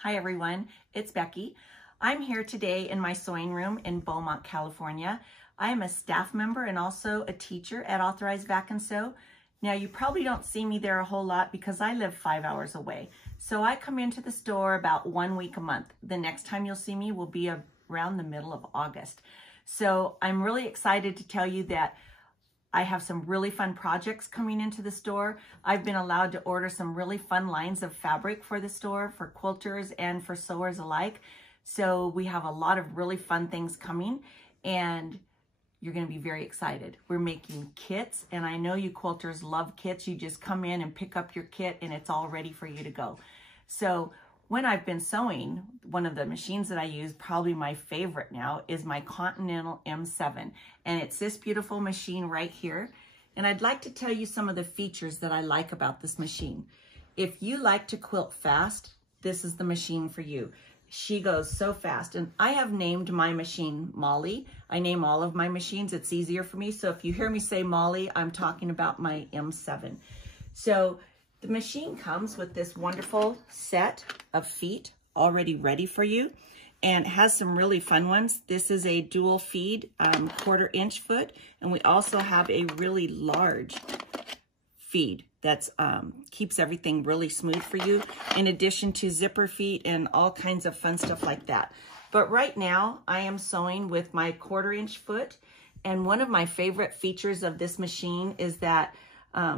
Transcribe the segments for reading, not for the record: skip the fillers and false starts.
Hi everyone, it's Becky. I'm here today in my sewing room in Beaumont, California. I am a staff member and also a teacher at Authorized Vac and Sew. Now you probably don't see me there a whole lot because I live 5 hours away. So I come into the store about 1 week a month. The next time you'll see me will be around the middle of August. So I'm really excited to tell you that I have some really fun projects coming into the store. I've been allowed to order some really fun lines of fabric for the store, for quilters and for sewers alike. So we have a lot of really fun things coming and you're going to be very excited. We're making kits, and I know you quilters love kits. You just come in and pick up your kit and it's all ready for you to go. So when I've been sewing, one of the machines that I use, probably my favorite now, is my Continental M7. And it's this beautiful machine right here. And I'd like to tell you some of the features that I like about this machine. If you like to quilt fast, this is the machine for you. She goes so fast. And I have named my machine Molly. I name all of my machines. It's easier for me. So if you hear me say Molly, I'm talking about my M7. So the machine comes with this wonderful set of feet already ready for you, and it has some really fun ones. This is a dual feed 1/4 inch foot, and we also have a really large feed that's keeps everything really smooth for you, in addition to zipper feet and all kinds of fun stuff like that. But right now I am sewing with my 1/4 inch foot, and one of my favorite features of this machine is that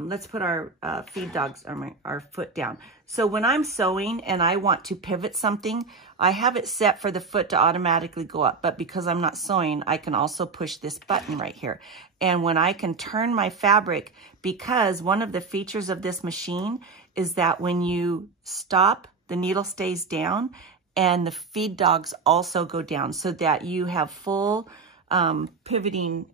let's put our feed dogs, our foot down. So when I'm sewing and I want to pivot something, I have it set for the foot to automatically go up. But because I'm not sewing, I can also push this button right here. And when I can turn my fabric, because one of the features of this machine is that when you stop, the needle stays down and the feed dogs also go down, so that you have full pivoting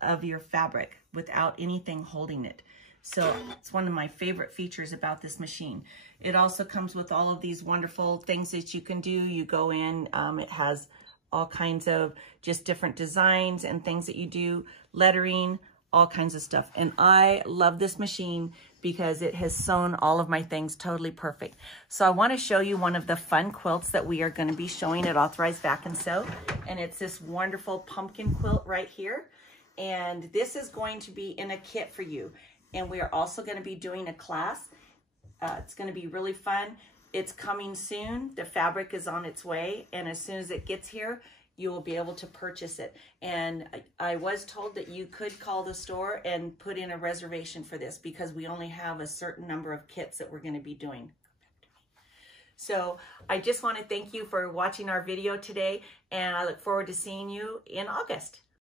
of your fabric without anything holding it. So it's one of my favorite features about this machine. It also comes with all of these wonderful things that you can do. You go in, it has all kinds of just different designs and things that you do, lettering, all kinds of stuff. And I love this machine because it has sewn all of my things totally perfect. So I want to show you one of the fun quilts that we are going to be showing at Authorized Vac and Sew. And it's this wonderful pumpkin quilt right here. And this is going to be in a kit for you. And we are also going to be doing a class. It's going to be really fun. It's coming soon. The fabric is on its way. And as soon as it gets here, you will be able to purchase it. And I was told that you could call the store and put in a reservation for this, because we only have a certain number of kits that we're going to be doing. So I just want to thank you for watching our video today. And I look forward to seeing you in August.